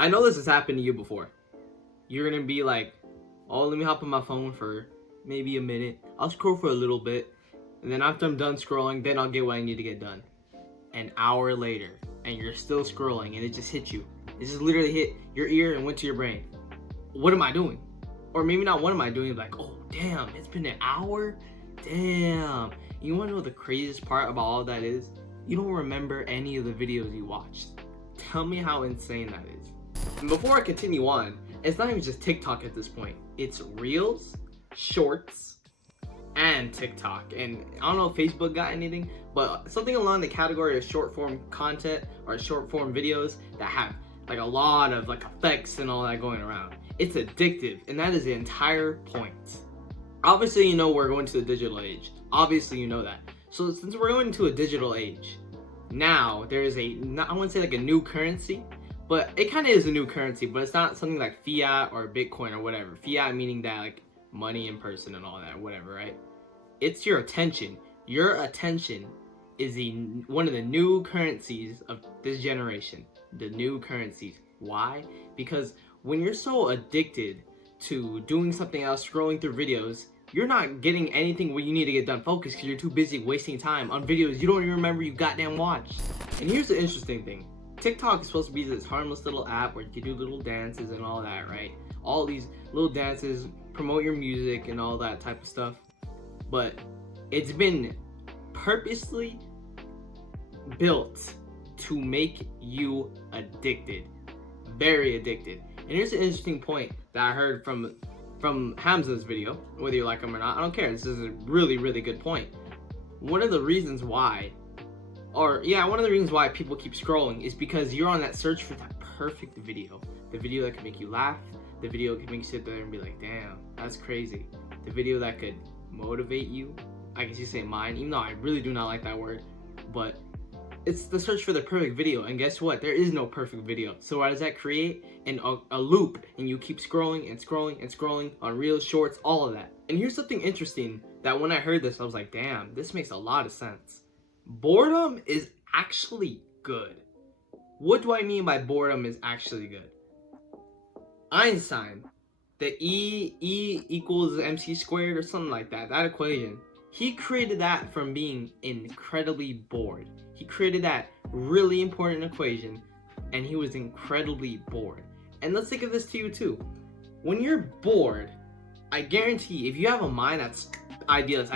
I know this has happened to you before. You're gonna be like, oh, let me hop on my phone for maybe a minute. I'll scroll for a little bit. And then after I'm done scrolling, then I'll get what I need to get done. An hour later, and you're still scrolling, and it just hit you. It just literally hit your ear and went to your brain. What am I doing? Or maybe not what am I doing, like, oh, damn, it's been an hour? Damn. You wanna know the craziest part about all that is? You don't remember any of the videos you watched. Tell me how insane that is. And before I continue on, it's not even just TikTok at this point. It's Reels, Shorts, and TikTok. And I don't know if Facebook got anything, but something along the category of short form content or short form videos that have like a lot of like effects and all that going around. It's addictive, and that is the entire point. Obviously, you know we're going to the digital age. Obviously, you know that. So since we're going to a digital age, now there is I wouldn't say like a new currency, but it kind of is a new currency, but it's not something like fiat or Bitcoin or whatever. Fiat meaning that like money in person and all that, whatever, right? It's your attention. Your attention is one of the new currencies of this generation. The new currencies. Why? Because when you're so addicted to doing something else, scrolling through videos, you're not getting anything what you need to get done focused because you're too busy wasting time on videos you don't even remember you goddamn watched. And here's the interesting thing. TikTok is supposed to be this harmless little app where you can do little dances and all that, right? All these little dances, promote your music and all that type of stuff. But it's been purposely built to make you addicted. Very addicted. And here's an interesting point that I heard from Hamza's video, whether you like him or not, I don't care. This is a really, really good point. One of the reasons why people keep scrolling is because you're on that search for that perfect video. The video that can make you laugh, the video that can make you sit there and be like, damn, that's crazy. The video that could motivate you, I guess you say mine, even though I really do not like that word, but it's the search for the perfect video, and guess what? There is no perfect video. So what does that create? A loop, and you keep scrolling and scrolling and scrolling on Reels, Shorts, all of that. And here's something interesting that when I heard this, I was like, damn, this makes a lot of sense. Boredom is actually good. What do I mean by boredom is actually good? Einstein, the E equals MC squared or something like that, that equation, he created that from being incredibly bored. He created that really important equation, and he was incredibly bored. And let's think of this to you too. When you're bored, I guarantee if you have a mind that's ideas,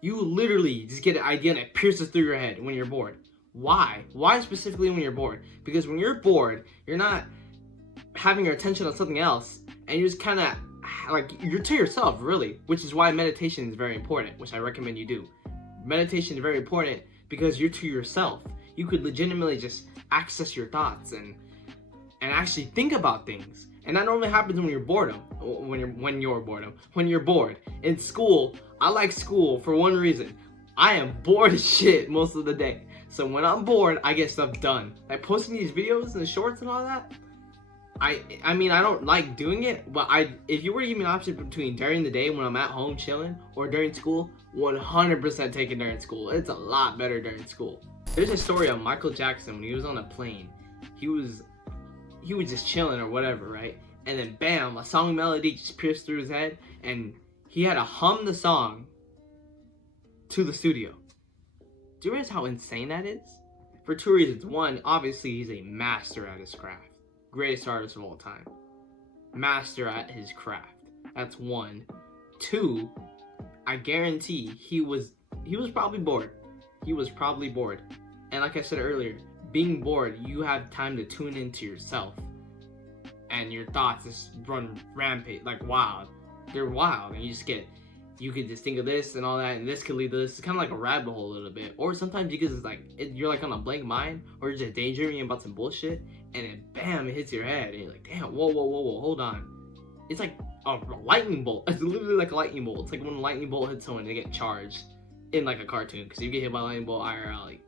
you literally just get an idea and it pierces through your head when you're bored. Why? Why specifically when you're bored? Because when you're bored, you're not having your attention on something else, and you're just kind of like, you're to yourself, really, which is why meditation is very important, which I recommend you do. Meditation is very important because you're to yourself. You could legitimately just access your thoughts and actually think about things. And that normally happens when you're bored. When you're bored. In school, I like school for one reason. I am bored as shit most of the day. So when I'm bored, I get stuff done. Like posting these videos and shorts and all that. I mean, I don't like doing it, but if you were to give me an option between during the day when I'm at home chilling or during school, 100% take it during school. It's a lot better during school. There's a story of Michael Jackson when he was on a plane. He was just chilling or whatever, right? And then bam, a song melody just pierced through his head, and he had to hum the song to the studio. Do you realize how insane that is? For two reasons. One, obviously he's a master at his craft. Greatest artist of all time. Master at his craft. That's one. Two, I guarantee he was probably bored. He was probably bored. And like I said earlier, being bored, you have time to tune into yourself. And your thoughts just run rampage, like wild. They're wild, and you could just think of this and all that, and this could lead to this. It's kind of like a rabbit hole a little bit. Or sometimes you could just you're like on a blank mind, or you're just daydreaming about some bullshit, and then bam, it hits your head, and you're like, damn, whoa, hold on. It's like a lightning bolt. It's literally like a lightning bolt. It's like when a lightning bolt hits someone, they get charged in like a cartoon. Because if you get hit by a lightning bolt IRL, like,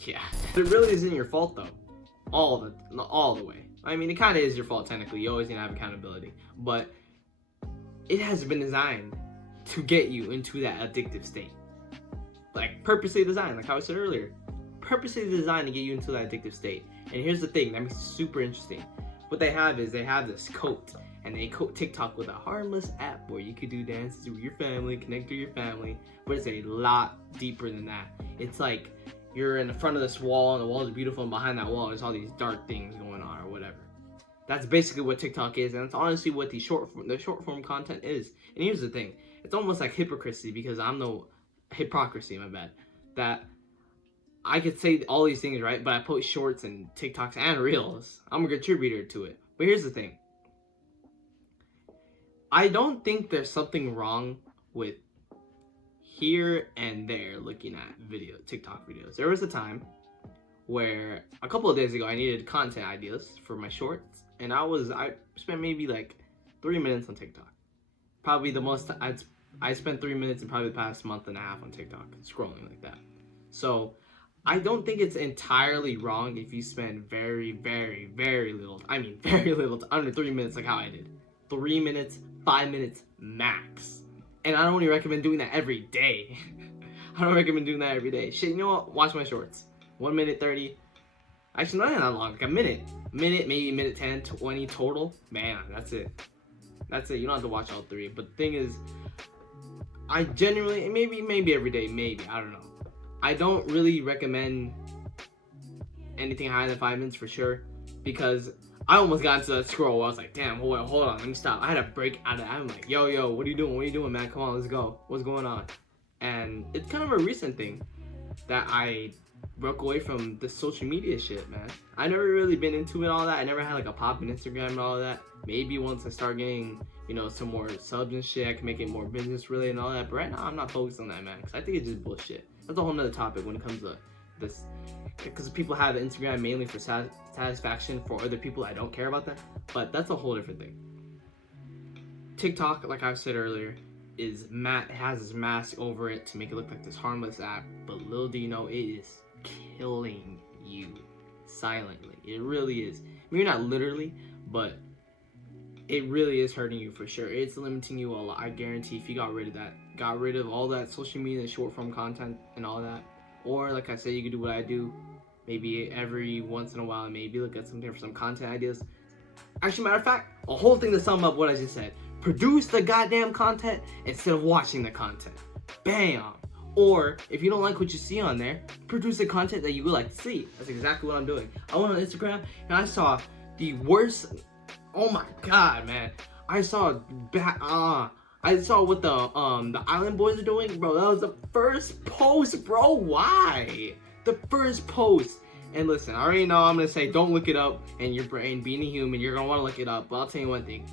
yeah. It really isn't your fault though. All the way. I mean, it kind of is your fault technically. You always need to have accountability. But it has been designed to get you into that addictive state. Like, purposely designed, like how I said earlier. purposely designed to get you into that addictive state. And here's the thing that makes it super interesting. What they have is they have this coat, and they coat TikTok with a harmless app where you could do dances with your family, connect to your family, but it's a lot deeper than that. It's like you're in the front of this wall, and the wall is beautiful, and behind that wall there's all these dark things going on or whatever. That's basically what TikTok is, and it's honestly what the short form content is. And here's the thing, it's almost like hypocrisy, because hypocrisy, my bad, that I could say all these things, right, but I post shorts and TikToks and Reels. I'm a contributor to it. But here's the thing, I don't think there's something wrong with here and there looking at TikTok videos. There was a time where a couple of days ago I needed content ideas for my shorts, and I spent maybe like 3 minutes on TikTok. Probably the most I spent 3 minutes in probably the past month and a half on TikTok scrolling like that. So I don't think it's entirely wrong if you spend very, very, very little, under 3 minutes like how I did. 3 minutes, 5 minutes max. And I don't really recommend doing that every day. I don't recommend doing that every day. Shit, you know what? Watch my shorts. 1 minute 30. Actually, not even that long. Like a minute. Maybe minute 10, 20 total. Man, that's it. That's it. You don't have to watch all 3. But the thing is, I genuinely, maybe every day, maybe. I don't know. I don't really recommend anything higher than 5 minutes for sure. Because I almost got into that scroll where I was like, damn, hold on, let me stop. I had to break out of that. I'm like, yo, what are you doing, man? Come on, let's go. What's going on? And it's kind of a recent thing that I broke away from the social media shit, man. I never really been into it, all that. I never had like a pop in Instagram and all that. Maybe once I start getting, some more subs and shit, I can make it more business related and all that. But right now, I'm not focused on that, man, because I think it's just bullshit. That's a whole nother topic when it comes to this. Because people have Instagram mainly for satisfaction for other people. I don't care about that, but that's a whole different thing. TikTok, like I said earlier, has this mask over it to make it look like this harmless app, but little do you know, it is killing you silently. It really is. Maybe not literally, but it really is hurting you for sure. It's limiting you a lot. I guarantee if you got rid of all that social media short form content and all that, or like I said, you could do what I do, maybe every once in a while, maybe look at something for some content ideas. Actually, matter of fact, a whole thing to sum up what I just said. Produce the goddamn content instead of watching the content. Bam! Or, if you don't like what you see on there, produce the content that you would like to see. That's exactly what I'm doing. I went on Instagram and I saw the worst, oh my god, man. I saw what the Island Boys are doing, bro. That was the first post, bro. Why? The first post. And listen, I already know I'm gonna say don't look it up, and your brain, being a human, you're gonna want to look it up. But I'll tell you one thing.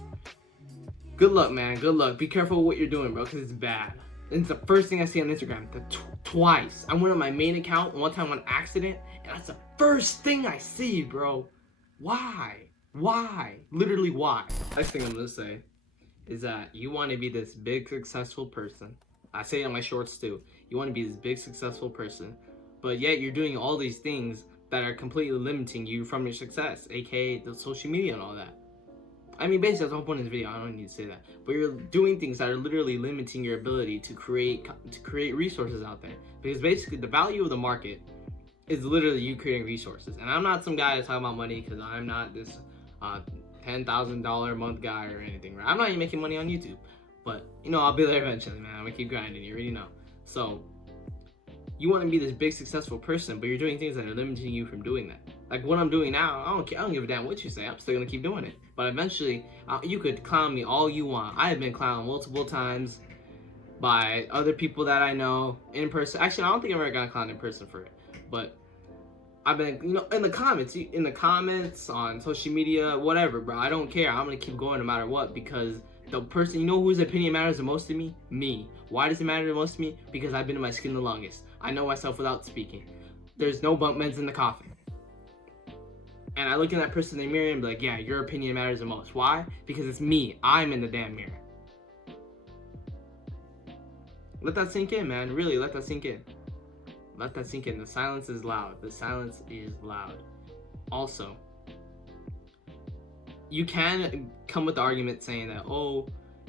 Good luck, man. Good luck. Be careful with what you're doing, bro, because it's bad. It's the first thing I see on Instagram. Twice. I went on my main account one time on accident, and that's the first thing I see, bro. Why? Why? Literally, why? Next thing I'm gonna say is that you want to be this big, successful person. I say it on my shorts too. You want to be this big, successful person, but yet you're doing all these things that are completely limiting you from your success, aka the social media and all that. I mean, basically, that's the whole point of this video. I don't need to say that. But you're doing things that are literally limiting your ability to create resources out there. Because basically, the value of the market is literally you creating resources. And I'm not some guy to talk about money, because I'm not this $10,000 a month guy or anything, right? I'm not even making money on YouTube. But, I'll be there eventually, man. I'm going to keep grinding. You already know. So, you want to be this big, successful person, but you're doing things that are limiting you from doing that. Like what I'm doing now, I don't give a damn what you say. I'm still going to keep doing it. But eventually, you could clown me all you want. I have been clowned multiple times by other people that I know in person. Actually, I don't think I've ever got clowned in person for it. But I've been, in the comments, on social media, whatever, bro. I don't care. I'm going to keep going no matter what, because the person, whose opinion matters the most to me? Me. Why does it matter the most to me? Because I've been in my skin the longest. I know myself without speaking. There's no bump meds in the coffin. And I look at that person in the mirror and be like, yeah, your opinion matters the most. Why? Because it's me. I'm in the damn mirror. Let that sink in, man. Really, let that sink in. Let that sink in. The silence is loud. The silence is loud. Also, you can come with the argument saying that,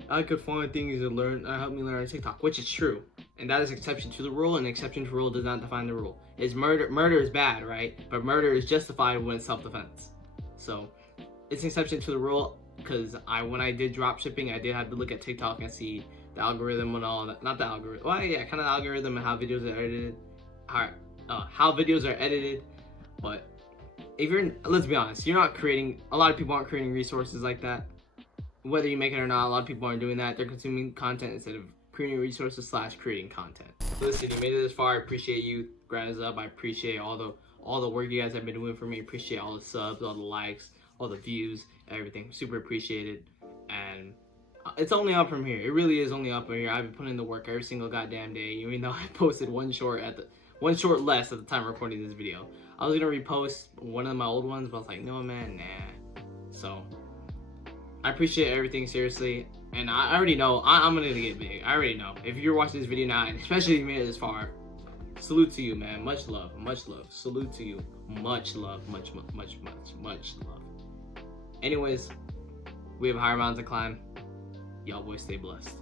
I could find things to learn, help me learn on TikTok, which is true. And that is exception to the rule, and exception to the rule does not define the rule. Is murder is bad, right? But murder is justified when it's self-defense. So it's an exception to the rule, because when I did drop shipping, I did have to look at TikTok and see the algorithm and all that. Not the algorithm. Well, yeah, kind of the algorithm and how videos are edited. How videos are edited. But if let's be honest, you're not creating. A lot of people aren't creating resources like that. Whether you make it or not, a lot of people aren't doing that. They're consuming content instead of creating resources / creating content. So listen, you made it this far. I appreciate you. Grind us up. I appreciate all the work you guys have been doing for me. I appreciate all the subs, all the likes, all the views, everything. Super appreciated. And it's only up from here. It really is only up from here. I've been putting in the work every single goddamn day, even though I posted one short less at the time of recording this video. I was gonna repost one of my old ones, but I was like, no man, nah. So I appreciate everything, seriously. And I already know I'm gonna get big. I already know. If you're watching this video now, and especially if you made it this far, salute to you, man. Much love, much love. Salute to you. Much love, much love. Anyways, we have higher mountains to climb. Y'all boys stay blessed.